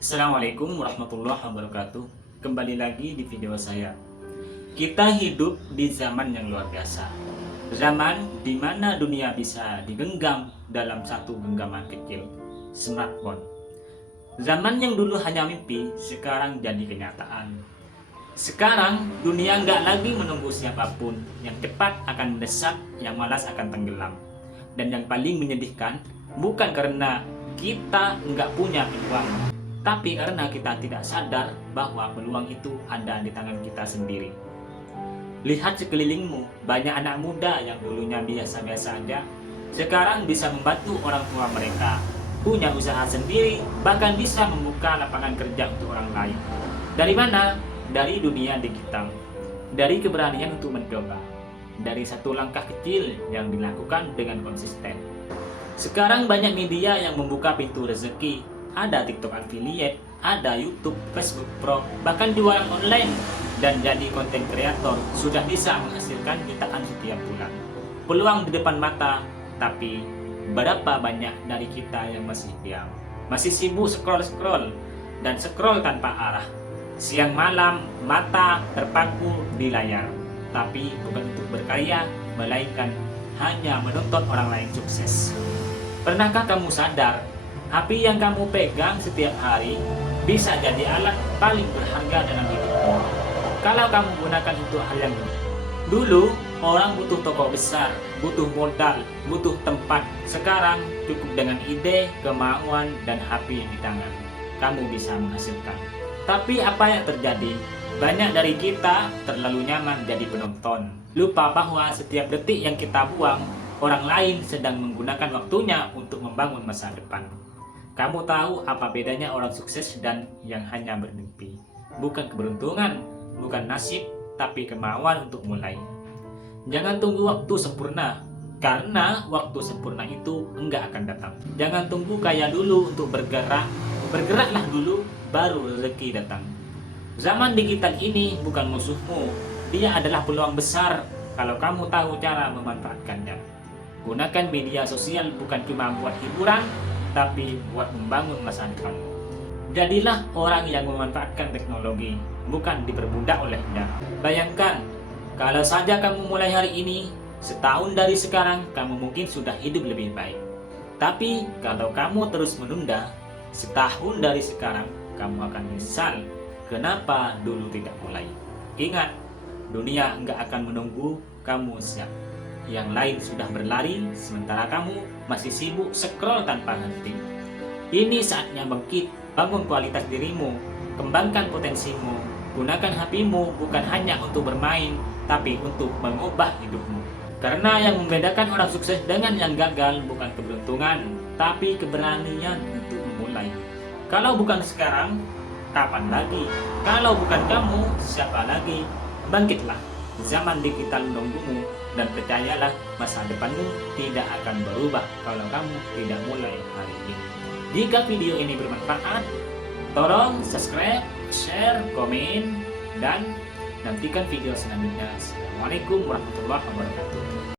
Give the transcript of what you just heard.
Assalamualaikum warahmatullahi wabarakatuh. Kembali lagi di video saya. Kita hidup di zaman yang luar biasa. Zaman di mana dunia bisa digenggam dalam satu genggaman kecil, smartphone. Zaman yang dulu hanya mimpi, sekarang jadi kenyataan. Sekarang dunia nggak lagi menunggu siapapun, yang cepat akan mendesak, yang malas akan tenggelam. Dan yang paling menyedihkan, bukan karena kita nggak punya peluang, tapi karena kita tidak sadar bahwa peluang itu ada di tangan kita sendiri. Lihat sekelilingmu, banyak anak muda yang dulunya biasa-biasa aja, sekarang bisa membantu orang tua mereka, punya usaha sendiri, bahkan bisa membuka lapangan kerja untuk orang lain. Dari mana? Dari dunia digital, dari keberanian untuk mencoba, dari satu langkah kecil yang dilakukan dengan konsisten. Sekarang banyak media yang membuka pintu rezeki. Ada TikTok affiliate, ada YouTube, Facebook Pro, bahkan jualan online dan jadi konten kreator sudah bisa menghasilkan jutaan setiap bulan. Peluang di depan mata, tapi berapa banyak dari kita yang masih diam, masih sibuk scroll dan scroll tanpa arah. Siang malam mata terpaku di layar, tapi bukan untuk berkarya, melainkan hanya menonton orang lain sukses. Pernahkah kamu sadar, HP yang kamu pegang setiap hari bisa jadi alat paling berharga dalam hidupmu? Kalau kamu gunakan untuk hal yang dulu, orang butuh toko besar, butuh modal, butuh tempat. Sekarang cukup dengan ide, kemauan, dan HP di tangan. Kamu bisa menghasilkan. Tapi apa yang terjadi? Banyak dari kita terlalu nyaman jadi penonton. Lupa bahwa setiap detik yang kita buang, orang lain sedang menggunakan waktunya untuk membangun masa depan. Kamu tahu apa bedanya orang sukses dan yang hanya bermimpi? Bukan keberuntungan, bukan nasib, tapi kemauan untuk mulai. Jangan tunggu waktu sempurna, karena waktu sempurna itu enggak akan datang. Jangan tunggu kaya dulu untuk bergerak, bergeraklah dulu, baru rezeki datang. Zaman digital ini bukan musuhmu, dia adalah peluang besar kalau kamu tahu cara memanfaatkannya. Gunakan media sosial bukan cuma buat hiburan, tapi buat membangun masa depan. Jadilah orang yang memanfaatkan teknologi, bukan diperbudak olehnya. Bayangkan, kalau saja kamu mulai hari ini, setahun dari sekarang kamu mungkin sudah hidup lebih baik. Tapi kalau kamu terus menunda, setahun dari sekarang kamu akan menyesal kenapa dulu tidak mulai. Ingat, dunia enggak akan menunggu kamu siap. Yang lain sudah berlari, sementara kamu masih sibuk scroll tanpa henti. Ini saatnya bangkit, bangun kualitas dirimu, kembangkan potensimu, gunakan HP-mu bukan hanya untuk bermain, tapi untuk mengubah hidupmu. Karena yang membedakan orang sukses dengan yang gagal bukan keberuntungan, tapi keberanian untuk memulai. Kalau bukan sekarang, kapan lagi? Kalau bukan kamu, siapa lagi? Bangkitlah, zaman digital menunggumu, dan percayalah masa depanmu tidak akan berubah kalau kamu tidak mulai hari ini. Jika video ini bermanfaat, tolong subscribe, share, komen, dan nantikan video selanjutnya. Assalamualaikum warahmatullahi wabarakatuh.